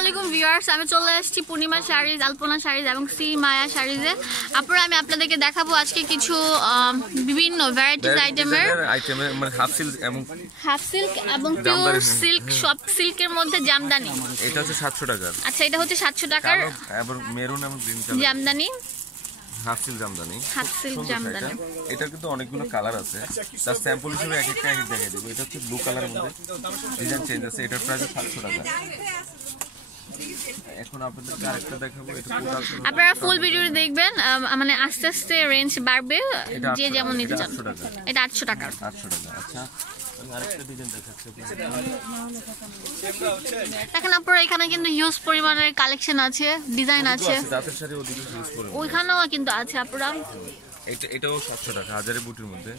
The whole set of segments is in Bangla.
আলাইকুম ভিউয়ার্স, আমি চলে আসছি পূর্ণিমা শাড়িজ, আলপনা শাড়িজ এবং সি মায়া শাড়িজে। আপনারা আমি আপনাদেরকে দেখাবো আজকে কিছু বিভিন্ন ভ্যারাইটিস আইটেমের মানে হাফ সিল্ক এবং পিওর সিল্ক, সব সিল্কের মধ্যে জামদানি। এটা হচ্ছে 700 টাকা। আচ্ছা, এটা হচ্ছে 700 টাকার এবং মেরুন এবং green colour Jamdani, half silk Jamdani. Jamdani. এটা কিন্তু অনেকগুলো কালার আছে, তার স্যাম্পল হিসেবে এক একটা দেখিয়ে দেবো। এটা হচ্ছে ব্লু কালারের মধ্যে ডিজাইন চেঞ্জ আছে, এটার প্রাইস 700 টাকা। এখন আপনাদেরকে আরেকটা দেখাবো, এটা আপনারা ফুল ভিডিও দেখবেন, মানে আস্তে আস্তে রেঞ্জ বাড়বে, যে যেমন নিতে চান। এটা 800 টাকা। 800 টাকা। আচ্ছা, আরেকটা ডিজাইন দেখাচ্ছি দেখেন আপনারা, এখানে কিন্তু হিউজ পরিমাণের কালেকশন আছে, ডিজাইন আছে, ওইখানেও কিন্তু আছে আপনারা। এটাও 700 টাকা, হাজারে বুটির মধ্যে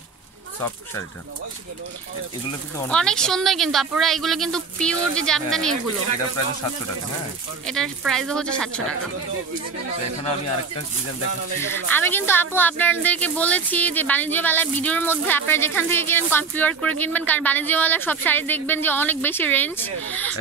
সফট শাড়িটা। এগুলো কিন্তু অনেক সুন্দর, কিন্তু আপনারা এগুলো কিন্তু পিওর যে জামদানি, এগুলো এটা প্রাইস 700 টাকা। হ্যাঁ, এটার প্রাইস হচ্ছে 700 টাকা। এখন আমি আরেকটা ডিজাইন দেখাচ্ছি। আমি কিন্তু আপু আপনাদেরকে বলেছি যে বাণিজ্য মেলা ভিডিওর মধ্যে আপনারা যেখান থেকে কিনেন কনফিগার করে কিনবেন, কারণ বাণিজ্য মেলার সব শাড়ি দেখবেন যে অনেক বেশি রেঞ্জ,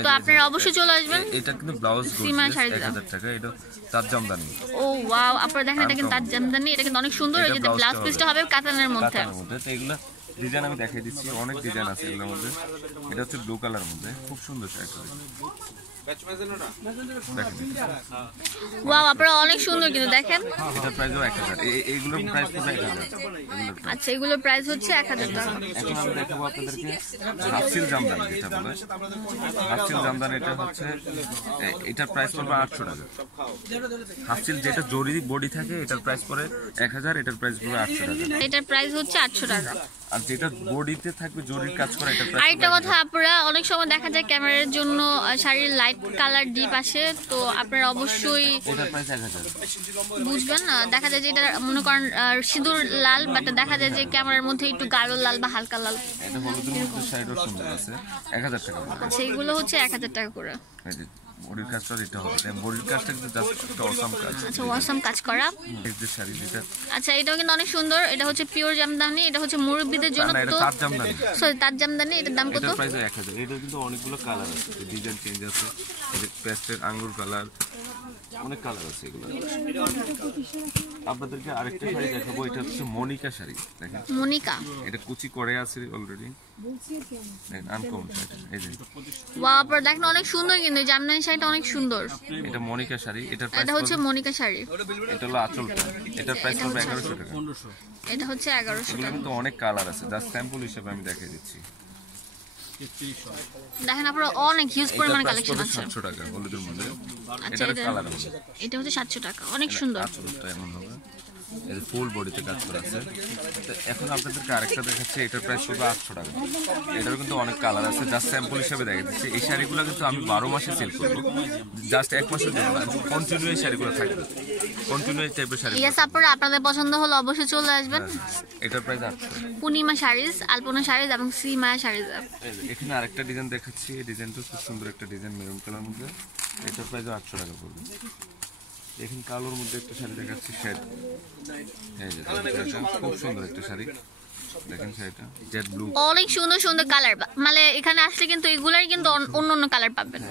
তো আপনারা অবশ্যই চলে আসবেন। এটা কিন্তু ব্লাউজ সীমা শাড়ি 1000 টাকা। এটা তাঁত জামদানি। ও ওয়াও, আপনারা দেখেন এটা কিন্তু তাঁত জামদানি, এটা কিন্তু অনেক সুন্দর। এই যে ব্লাউজ পিসটা হবে কাতানের মধ্যে। তো এগুলো ডিজাইন আমি দেখিয়ে দিচ্ছি, অনেক ডিজাইন আছে এগুলোর মধ্যে। এটা হচ্ছে ব্লু কালারের মধ্যে, খুব সুন্দর শাড়িটা। ওয়াও, আপনারা অনেক সুন্দর কিন্তু দেখেন। এটার প্রাইসও 1000। এইগুলোর প্রাইস পুরো 1000। আচ্ছা, এগুলোর প্রাইস হচ্ছে 1000 টাকা। এখন আমি দেখাবো আপনাদেরকে হাফসিল জামদানি, যেটা বলে হাফসিল জামদানি। এটা হচ্ছে, এটার প্রাইস পড়বে 800 টাকা। হাফসিল যেটা জরি বডি থাকে, এটার প্রাইস পড়ে 1000, এটার প্রাইস পড়বে 800 টাকা। এটার প্রাইস হচ্ছে 800 টাকা। আর যেটা বডিতে থাকবে জরির কাজ করা, এটার প্রাইস। আরেকটা কথা, আপনারা অনেক সময় দেখা যায় ক্যামেরার জন্য শাড়ির লাইট কালার ডিপ আসে, তো আপনারা অবশ্যই এটার প্রাইস 1000 বুঝবেন না। দেখা যায় যে এটা মনে করেন সিঁদুর লাল, বাট দেখা যায় যে ক্যামেরার মধ্যে একটু গাঢ় লাল বা হালকা লাল। এটা হলুদের মধ্যে শাড়িটাও সুন্দর আছে, 1000 টাকা। আচ্ছা, এগুলো হচ্ছে 1000 টাকা করে। বডির কাজটা এটা হবে, বডির কাজটা কিন্তু জাস্ট একটা অসাম কাজ। আচ্ছা, অসাম কাজ করা। এই যে শাড়ি যেটা, আচ্ছা, এটাও কিন্তু অনেক সুন্দর। এটা হচ্ছে পিওর জামদানি, এটা হচ্ছে মুরব্বিদের জন্য। তো তাঁত জামদানি, সরি, তাঁত জামদানি। এটার দাম কত? এটার প্রাইস 1000। এটা কিন্তু অনেকগুলো কালার আছে, ডিজাইন চেঞ্জ আছে, এই যে পেস্টেল আঙ্গুর কালার, অনেক কালার আছে এগুলো। আপনাদেরকে আরেকটা শাড়ি দেখাবো, এটা হচ্ছে মনিকা শাড়ি। দেখেন মনিকা, এটা কুচি করে আছে অলরেডি, আনকমন শাড়ি। এই যে ওয়াও, আপনারা দেখেন অনেক সুন্দর, কিন্তু জামদানি শাড়িটা অনেক সুন্দর। এটা মনিকা শাড়ি, এটার প্রাইস এটা হচ্ছে মনিকা শাড়ি। এটা হলো আঁচলটা, এটার প্রাইস পড়বে 1100 টাকা। এটা হচ্ছে 1100 এগুলো টাকা। কিন্তু অনেক কালার আছে, জাস্ট স্যাম্পল হিসেবে আমি দেখিয়ে দিচ্ছি। দেখেন আপনারা, অনেক হিউজ পরিমাণ কালেকশন আছে। 700 টাকা হলুদের মধ্যে। আচ্ছা, এটা হচ্ছে 700 টাকা, অনেক সুন্দর। আঁচলটা এমন হবে, এই ফুল বডিতে কাজ করা আছে। তো এখন আপনাদেরকে আরেকটা দেখাচ্ছি, এটার প্রাইস পড়বে 800 টাকা। এটারও কিন্তু অনেক কালার আছে, জাস্ট স্যাম্পল হিসেবে দেখা দিচ্ছি। এই শাড়িগুলো কিন্তু আমি 12 মাসে সেল করবো, জাস্ট 1 মাসের জন্য কন্টিনিউ এই শাড়িগুলো থাকবে, কন্টিনিউ এই টাইপের শাড়ি। ইয়েস, আপনারা আপনাদের পছন্দ হলে অবশ্যই চলে আসবেন। এটার প্রাইস 800। পূর্ণিমা শাড়িজ, আলপনা শাড়িজ এবং সি মায়া শাড়িজ। এখানে আরেকটা ডিজাইন দেখাচ্ছি, এই ডিজাইনটা খুব সুন্দর একটা ডিজাইন, মেরুন কালার মধ্যে। এটার প্রাইস 800 টাকা পড়বে। এখানে কালোর মধ্যে একটা শাড়ি দেখাচ্ছি, শেড। এই যে খুব সুন্দর একটা শাড়ি, দেখেন শাড়িটা জেড ব্লু, অনেক সুন্দর সুন্দর কালার। মানে এখানে আসলে কিন্তু এগুলাই কিন্তু অন্য অন্য কালার পাবেন।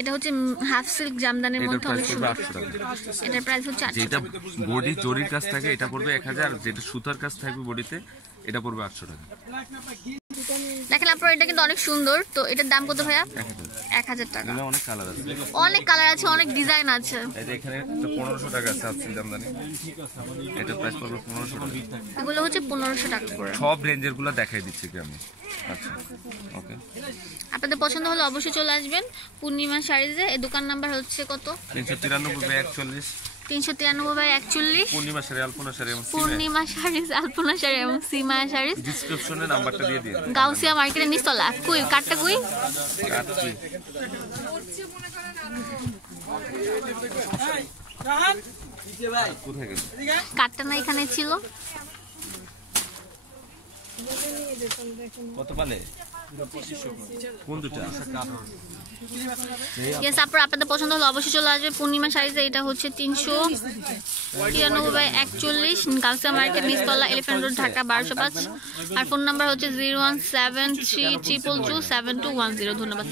এটা হচ্ছে হাফ সিল্ক জামদানির মধ্যে, অনেক সুন্দর। এটার প্রাইস হচ্ছে 800 যেটা টাকা। বডি জরির কাজ থাকে এটা পড়বে 1000, যেটা সুতার কাজ থাকবে বডিতে এটা পড়বে 800 টাকা। দেখেন আপনারা, এটা কিন্তু অনেক সুন্দর। তো এটার দাম কত ভাইয়া? 1000 টাকা। অনেক কালার আছে, অনেক কালার আছে, অনেক ডিজাইন আছে। এই যে এখানে একটা 1500 টাকা আছে হাফ সিল্ক জামদানি, এটা প্রাইস পড়বে 1500 টাকা। এগুলো হচ্ছে 1500 টাকা করে। সব রেঞ্জের গুলো দেখাই দিচ্ছি কি আমি। আচ্ছা, ওকে। আপনাদের পছন্দ হলে অবশ্যই চলে আসবেন পূর্ণিমা শাড়িজে। এই দোকান নাম্বার হচ্ছে কত? 393/41। 393/41। পূর্ণিমা শাড়ি, আলপনা শাড়ি এবং পূর্ণিমা শাড়িজ, আলপনা শাড়ি এবং সি মায়া শাড়িজ। ডিসক্রিপশনে নাম্বারটা দিয়ে দিন। গাউসিয়া মার্কেটের নিচতলা। কই কাটটা কই? কাটছি। কোথায় গেল? কাটটা না এখানে ছিল। কত পালে? কোন দুটো? ইয়েস, আপনাদের পছন্দ হলে অবশ্যই চলে আসবে পূর্ণিমা শাড়িজে। এটা হচ্ছে 393/41, গাউসিয়া মার্কেট নিচতলা, এলিফ্যান্ট রোড, ঢাকা 1205। আর ফোন নাম্বার হচ্ছে 01732227210। ধন্যবাদ।